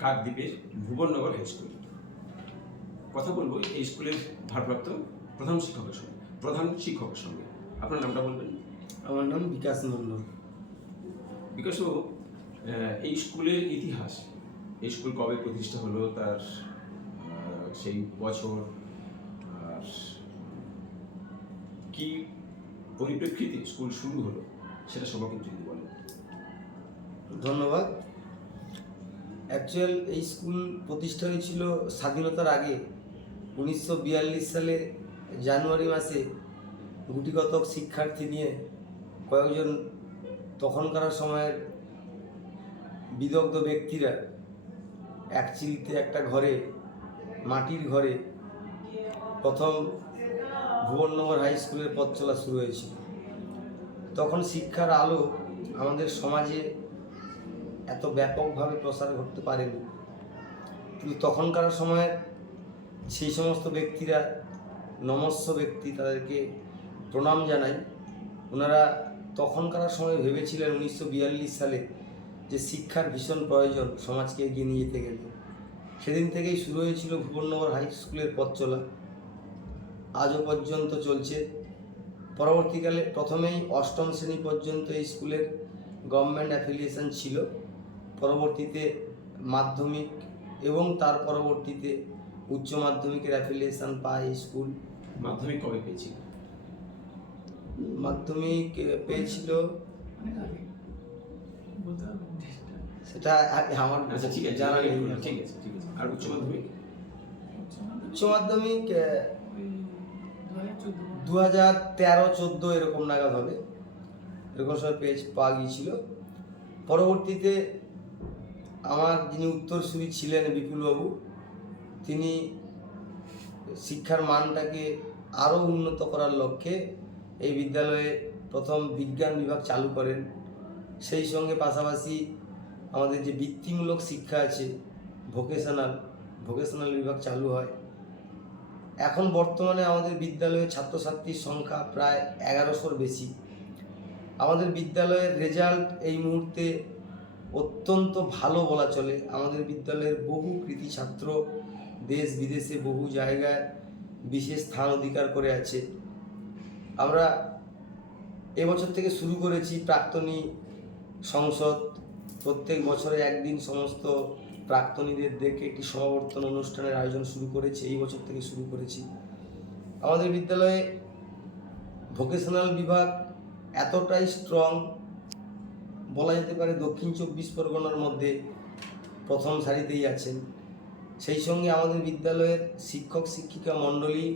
কাকদ্বীপের Bhubannagar high school. কথা বলবো এই স্কুলের ভারপ্রাপ্ত প্রধান শিক্ষকের সঙ্গে। আপনার নামটা বলবেন? আমার নাম বিকাশ মণ্ডল। বিকাশবাবু, এই স্কুলের ইতিহাস, এই স্কুল কবে প্রতিষ্ঠা হলো, তার সেই বছর আর কি পরিপ্রেক্ষিতে স্কুল শুরু হলো সেটা সম্পর্কে যদি বলেন। ধন্যবাদ। অ্যাকচুয়াল এই স্কুল প্রতিষ্ঠা হয়েছিল স্বাধীনতার আগে 1942 সালে জানুয়ারি মাসে গুটিকতক শিক্ষার্থী নিয়ে কয়েকজন তখনকার সময়ের বিদগ্ধ ব্যক্তিরা একচিলতে একটা ঘরে, মাটির ঘরে প্রথম ভুবননগর হাই স্কুলের পথ চলা শুরু হয়েছিল। তখন শিক্ষার আলো আমাদের সমাজে এত ব্যাপকভাবে প্রসার ঘটতে পারেনি, কিন্তু তখনকার সময়ে সেই সমস্ত ব্যক্তিরা নমস্য ব্যক্তি, তাদেরকে প্রণাম জানাই। ওনারা তখনকার সময় ভেবেছিলেন 1942 সালে যে শিক্ষার ভীষণ প্রয়োজন সমাজকে এগিয়ে নিয়ে যেতে গেলে। সেদিন থেকেই শুরু হয়েছিল ভুবননগর হাই স্কুলের পথ চলা, আজও পর্যন্ত চলছে। পরবর্তীকালে প্রথমেই অষ্টম শ্রেণী পর্যন্ত এই স্কুলের গভর্নমেন্ট অ্যাফিলিয়েশন ছিল, পরবর্তীতে মাধ্যমিক এবং তার পরবর্তীতে উচ্চ মাধ্যমিকের অ্যাফিলিয়েশন পায় এই স্কুল। মাধ্যমিক কবে পেয়েছিল? মাধ্যমিক পেয়েছিল সেটা আমার জানা নেই। ঠিক আছে। আর উচ্চ মাধ্যমিক? উচ্চ মাধ্যমিক 2013-14 এরকম নাগাদ হবে, এরকম সময় পাওয়া গিয়েছিল। পরবর্তীতে আমার যিনি উত্তরসূরি ছিলেন বিপুলবাবু, তিনি শিক্ষার মানটাকে আরও উন্নত করার লক্ষ্যে এই বিদ্যালয়ে প্রথম বিজ্ঞান বিভাগ চালু করেন। সেই সঙ্গে পাশাপাশি আমাদের যে বৃত্তিমূলক শিক্ষা আছে, ভোকেশনাল বিভাগ চালু হয়। এখন বর্তমানে আমাদের বিদ্যালয়ে ছাত্রছাত্রীর সংখ্যা প্রায় 1100-র বেশি। আমাদের বিদ্যালয়ের রেজাল্ট এই মুহূর্তে অত্যন্ত ভালো বলা চলে। আমাদের বিদ্যালয়ের বহু কৃতি ছাত্র দেশ বিদেশে বহু জায়গায় বিশেষ স্থান অধিকার করে আছে। আমরা এবছর থেকে শুরু করেছি প্রাক্তনী সংসদ। প্রত্যেক বছরে একদিন সমস্ত প্রাক্তনীদের দেখে একটি সমাবর্তন অনুষ্ঠানের আয়োজন শুরু করেছি, এই বছর থেকে শুরু করেছি। আমাদের বিদ্যালয়ে ভোকেশনাল বিভাগ এতটাই স্ট্রং, বলা যেতে পারে দক্ষিণ 24 পরগনার মধ্যে প্রথম সারিতেই আছেন। সেই সঙ্গে আমাদের বিদ্যালয়ের শিক্ষক শিক্ষিকা মণ্ডলী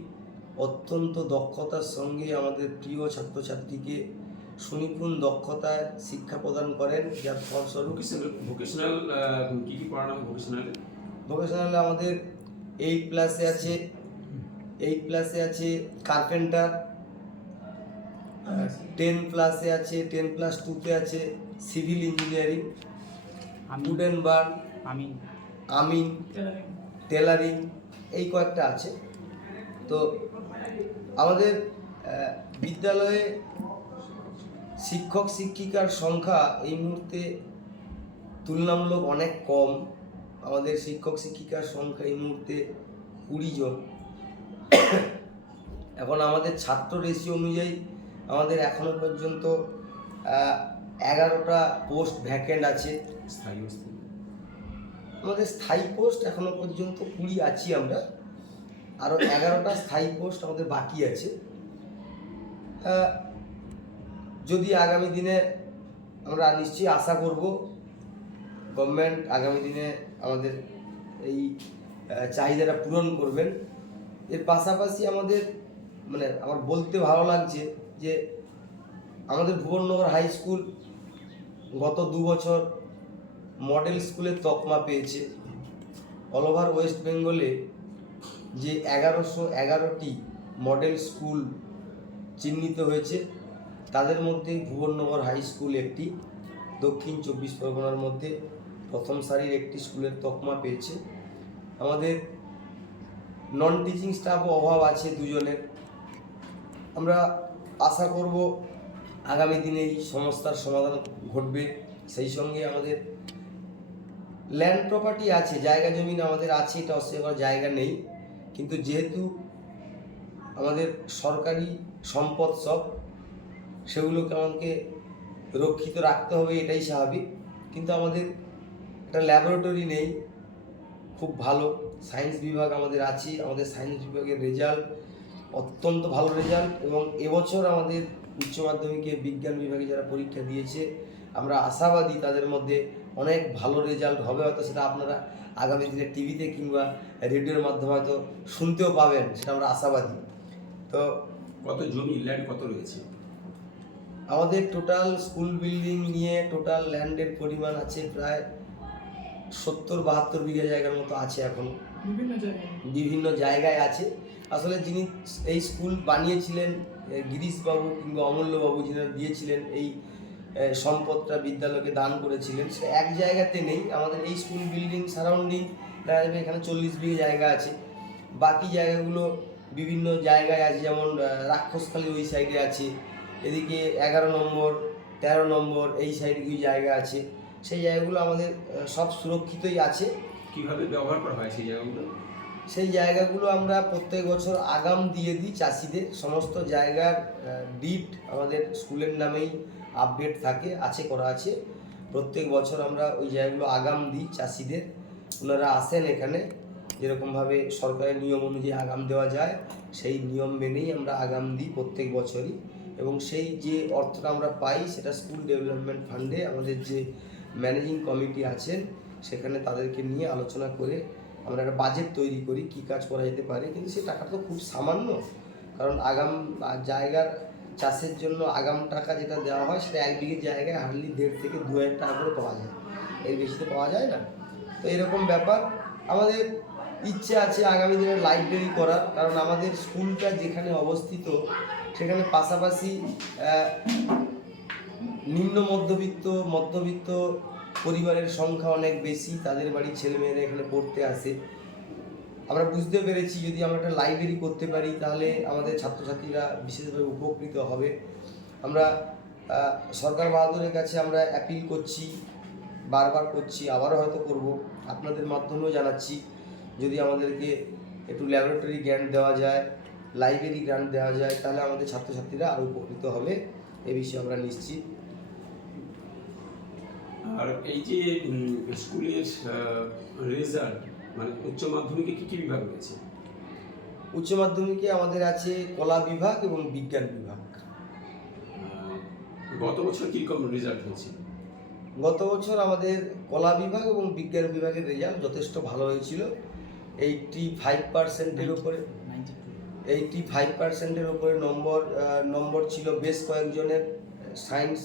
অত্যন্ত দক্ষতার সঙ্গে আমাদের প্রিয় ছাত্রছাত্রীকে সুনিপুণ দক্ষতায় শিক্ষা প্রদান করেন, যার ফলস্বরূপ ভোকেশনাল কি পড়ানো? ভোকেশনালে আমাদের 8+ আছে কার্পেন্টার, 10+ আছে, 10+2 আছে সিভিল ইঞ্জিনিয়ারিং, উডেন বার্ন, আমিন, টেলারিং, এই কয়েকটা আছে। তো আমাদের বিদ্যালয়ে শিক্ষক শিক্ষিকার সংখ্যা এই মুহূর্তে তুলনামূলক অনেক কম। আমাদের শিক্ষক শিক্ষিকার সংখ্যা এই মুহূর্তে 20 জন। এখন আমাদের ছাত্র রেশিও অনুযায়ী আমাদের এখনো পর্যন্ত 11টা পোস্ট ভ্যাকেন্ট আছে। আমাদের স্থায়ী পোস্ট এখনো পর্যন্ত 20 আছি আমরা, আরও 11টা স্থায়ী পোস্ট আমাদের বাকি আছে। যদি আগামী দিনে আমরা নিশ্চয়ই আশা করব গভর্নমেন্ট আগামী দিনে আমাদের এই চাহিদাটা পূরণ করবেন। এর পাশাপাশি আমাদের আমার বলতে ভালো লাগছে যে আমাদের ভুবননগর হাই স্কুল গত 2 বছর মডেল স্কুলের তকমা পেয়েছে। অল ওভার ওয়েস্ট বেঙ্গলে যে 1111টি মডেল স্কুল চিহ্নিত হয়েছে, তাদের মধ্যে ভুবননগর হাই স্কুল একটি, দক্ষিণ 24 পরগনার মধ্যে প্রথম সারির একটি স্কুলের তকমা পেয়েছে। আমাদের নন টিচিং স্টাফও অভাব আছে 2 জনের। আমরা আশা করব আগামী দিনে এই সমস্যার সমাধান ঘটবে। সেই সঙ্গে আমাদের ল্যান্ড প্রপার্টি আছে, জায়গা জমিন আমাদের আছে, এটা অস্বীকার করার জায়গা নেই, কিন্তু যেহেতু আমাদের সরকারি সম্পদ সব, সেগুলোকে আমাকে রক্ষিত রাখতে হবে, এটাই স্বাভাবিক। কিন্তু আমাদের একটা ল্যাবরেটরি নেই, খুব ভালো সায়েন্স বিভাগ আমাদের আছে, আমাদের সায়েন্স বিভাগের রেজাল্ট অত্যন্ত ভালো রেজাল্ট, এবং এবছর আমাদের উচ্চ মাধ্যমিকে বিজ্ঞান বিভাগে যারা পরীক্ষা দিয়েছে আমরা আশাবাদী তাদের মধ্যে অনেক ভালো রেজাল্ট হবে, হয়তো সেটা আপনারা আগামী দিনে টিভিতে কিংবা রেডিওর মাধ্যমে হয়তো শুনতেও পাবেন, সেটা আমরা আশাবাদী। তো কত জমি ল্যান্ড কত রয়েছে? আমাদের টোটাল স্কুল বিল্ডিং নিয়ে টোটাল ল্যান্ডের পরিমাণ আছে প্রায় 70-72 বিঘা জায়গার মতো আছে এখন, বিভিন্ন জায়গায় আছে। আসলে যিনি এই স্কুল বানিয়েছিলেন গিরিশবাবু কিংবা অমূল্যবাবু, যিনি দিয়েছিলেন এই সম্পদটা বিদ্যালয়কে দান করেছিলেন, সেটা এক জায়গাতে নেই। আমাদের এই স্কুল বিল্ডিং সারাউন্ডিং দেখা যাবে এখানে 40 বিঘা জায়গা আছে, বাকি জায়গাগুলো বিভিন্ন জায়গায় আছে, যেমন রাক্ষসখালী ওই সাইডে আছে, এদিকে 11 নম্বর 13 নম্বর এই সাইডে কিছু জায়গা আছে, সেই জায়গাগুলো আমাদের সব সুরক্ষিতই আছে। কিভাবে ব্যবহার করা হয় সেই জায়গাগুলো? সেই জায়গাগুলো আমরা প্রত্যেক বছর আগাম দিয়ে দিই চাষিদের, সমস্ত জায়গার ডিড আমাদের স্কুলের নামেই আপডেট থাকে, আছে, করা আছে। প্রত্যেক বছর আমরা ওই জায়গাগুলো আগাম দিই চাষিদের, ওনারা আসেন এখানে, যেরকমভাবে সরকারের নিয়ম অনুযায়ী আগাম দেওয়া যায় সেই নিয়ম মেনেই আমরা আগাম দিই প্রত্যেক বছরই, এবং সেই যে অর্থটা আমরা পাই সেটা স্কুল ডেভেলপমেন্ট ফান্ডে আমাদের যে ম্যানেজিং কমিটি আছেন সেখানে তাদেরকে নিয়ে আলোচনা করে আমরা একটা বাজেট তৈরি করি কী কাজ করা যেতে পারে। কিন্তু সেই টাকা তো খুব সামান্য, কারণ আগাম জায়গার চাষের জন্য আগাম টাকা যেটা দেওয়া হয় সেটা 1 বিঘে জায়গায় হার্ডলি 1.5 থেকে 2,000 টাকা করে পাওয়া যায়, এর বেশি তো পাওয়া যায় না। তো এরকম ব্যাপার। আমাদের ইচ্ছে আছে আগামী দিনে লাইব্রেরি করার, কারণ আমাদের স্কুলটা যেখানে অবস্থিত সেখানে পাশাপাশি নিম্ন মধ্যবিত্ত পরিবারের সংখ্যা অনেক বেশি, তাদের বাড়ির ছেলেমেয়েরা এখানে পড়তে আসে। আমরা বুঝতে পেরেছি যদি আমরা একটা লাইব্রেরি করতে পারি তাহলে আমাদের ছাত্রছাত্রীরা বিশেষভাবে উপকৃত হবে। আমরা সরকার বাহাদুরের কাছে আমরা অ্যাপিল করছি, বারবার করছি, আবারও হয়তো করব, আপনাদের মাধ্যমেও জানাচ্ছি, যদি আমাদেরকে একটু ল্যাবরেটরি গ্র্যান্ট দেওয়া যায়, লাইব্রেরি গ্র্যান্ট দেওয়া যায়, তাহলে আমাদের ছাত্রছাত্রীরা আরও উপকৃত হবে, এ বিষয়ে আমরা নিশ্চিত। আর এই যে স্কুলের রেজাল্ট, মানে উচ্চ মাধ্যমিকে কী কী বিভাগ রয়েছে? উচ্চ মাধ্যমিকে আমাদের আছে কলা বিভাগ এবং বিজ্ঞান বিভাগ। গত বছর কীরকম রেজাল্ট হয়েছে? গত বছর আমাদের কলা বিভাগ এবং বিজ্ঞান বিভাগের রেজাল্ট যথেষ্ট ভালো হয়েছিল, 85%-এর উপরে, 85%-এর উপরে নম্বর ছিল। বেশ কয়েকজনের সায়েন্স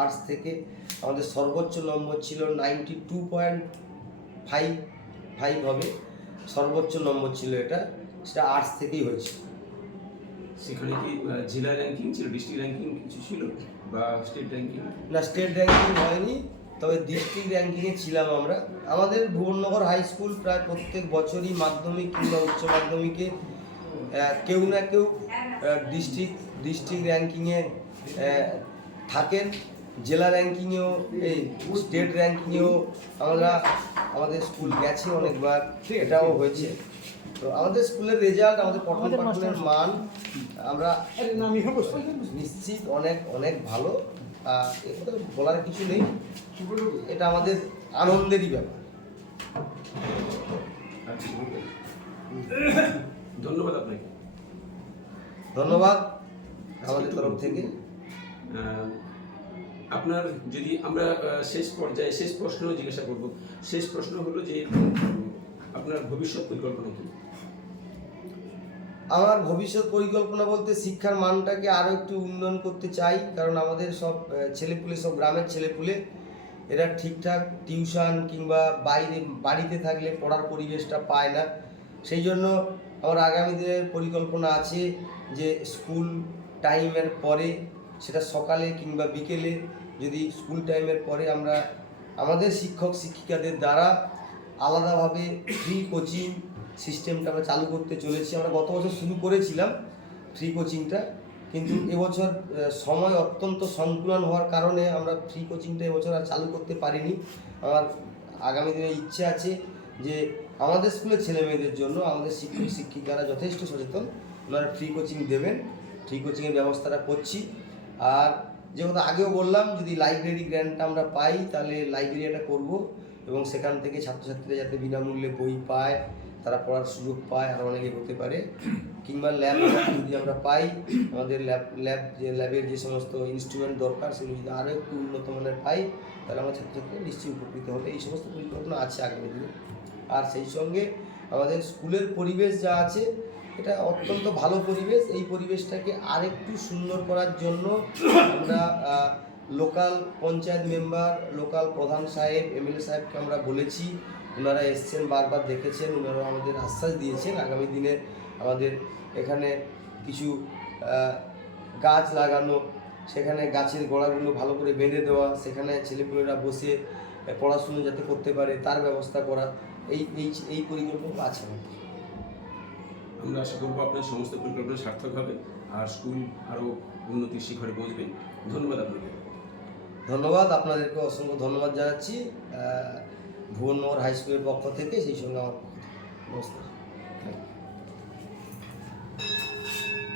আর্টস থেকে আমাদের সর্বোচ্চ নম্বর ছিল 92.55 হবে, সর্বোচ্চ নম্বর ছিল এটা, সেটা আর্টস থেকেই হয়েছে। সেখানে কি জেলা র্যাঙ্কিং ছিল, ডিস্ট্রিক্ট র্যাঙ্কিং কিছু ছিল বা স্টেট র্যাঙ্কিং? না, স্টেট র্যাঙ্কিং হয়নি, তবে ডিস্ট্রিক্ট র্যাঙ্কিংয়ে ছিলাম আমরা। আমাদের ভুবননগর হাই স্কুল প্রায় প্রত্যেক বছরই মাধ্যমিক কিংবা উচ্চ মাধ্যমিকে কেউ না কেউ ডিস্ট্রিক্ট র্যাঙ্কিংয়ে থাকেন, জেলা র্যাঙ্কিংয়েও, এই স্টেট র্যাঙ্কিংয়েও আমাদের স্কুল গেছে অনেকবার, এটাও হয়েছে। তো আমাদের স্কুলের রেজাল্ট, আমাদের পঠন পাঠনের মান আমরা নিশ্চিত অনেক ভালো, এটা বলার কিছু নেই, এটা আমাদের আনন্দেরই ব্যাপার। ধন্যবাদ আপনাকে। ধন্যবাদ আমাদের তরফ থেকে। আপনার যদি আমরা শেষ পর্যায়ে শেষ প্রশ্ন জিজ্ঞাসা করব, শেষ প্রশ্ন হলো যে আপনার ভবিষ্যৎ পরিকল্পনা কি? আমার ভবিষ্যৎ পরিকল্পনা বলতে শিক্ষার মানটাকে আরও একটু উন্নয়ন করতে চাই, কারণ আমাদের সব ছেলেপুলে, সব গ্রামের ছেলেপুলে, এরা ঠিকঠাক টিউশন কিংবা বাড়িতে থাকলে পড়ার পরিবেশটা পায় না। সেই জন্য আমার আগামী দিনের পরিকল্পনা আছে যে স্কুল টাইমের পরে, সেটা সকালে কিংবা বিকেলে, যদি স্কুল টাইমের পরে আমরা আমাদের শিক্ষক শিক্ষিকাদের দ্বারা আলাদাভাবে ফ্রি কোচিং সিস্টেমটা আমরা চালু করতে চলেছি। আমরা গত বছর শুরু করেছিলাম ফ্রি কোচিংটা, কিন্তু এবছর সময় অত্যন্ত সংকুলন হওয়ার কারণে আমরা ফ্রি কোচিংটা এবছর আর চালু করতে পারিনি। আমার আগামী দিনে ইচ্ছে আছে যে আমাদের স্কুলের ছেলে মেয়েদের জন্য আমাদের শিক্ষক শিক্ষিকারা যথেষ্ট সচেতন, ওনারা ফ্রি কোচিং দেবেন, ফ্রি কোচিংয়ের ব্যবস্থাটা করছি। আর যেহেতু আগেও বললাম, যদি লাইব্রেরি গ্র্যান্টটা আমরা পাই তাহলে লাইব্রেরিটা করব, এবং সেখান থেকে ছাত্রছাত্রীরা যাতে বিনামূল্যে বই পায়, তারা পড়ার সুযোগ পায়, আর অনেকে হতে পারে। কিংবা ল্যাব যদি আমরা পাই, আমাদের ল্যাবের যে সমস্ত ইনস্ট্রুমেন্ট দরকার সেগুলো যদি আরও একটু উন্নত মানের পাই, তাহলে আমরা ছাত্রছাত্রীরা নিশ্চয়ই উপকৃত হবে। এই সমস্ত পরিকল্পনা আছে আগামী দিনে। আর সেই সঙ্গে আমাদের স্কুলের পরিবেশ যা আছে, এটা অত্যন্ত ভালো পরিবেশ। এই পরিবেশটাকে আরেকটু সুন্দর করার জন্য আমরা লোকাল পঞ্চায়েত মেম্বার, লোকাল প্রধান সাহেব, এমএলএ সাহেবকে আমরা বলেছি, ওনারা এসছেন, বারবার দেখেছেন, ওনারা আমাদের আশ্বাস দিয়েছেন আগামী দিনে আমাদের এখানে কিছু গাছ লাগানো, সেখানে গাছের গোড়াগুলো ভালো করে বেঁধে দেওয়া, সেখানে ছেলেপুলেরা বসে পড়াশুনো যাতে করতে পারে তার ব্যবস্থা করা, এই পরিকল্পনা আছে আমাদের। আমরা আশা করবো আপনার সমস্ত পরিকল্পনা সার্থক হবে আর স্কুল আরও উন্নতির শিখরে পৌঁছবে। ধন্যবাদ আপনাকে। ধন্যবাদ, আপনাদেরকে অসংখ্য ধন্যবাদ জানাচ্ছি ভুবননগর হাই স্কুলের পক্ষ থেকে, সেই সঙ্গে আমার পক্ষ থেকে। নমস্কার।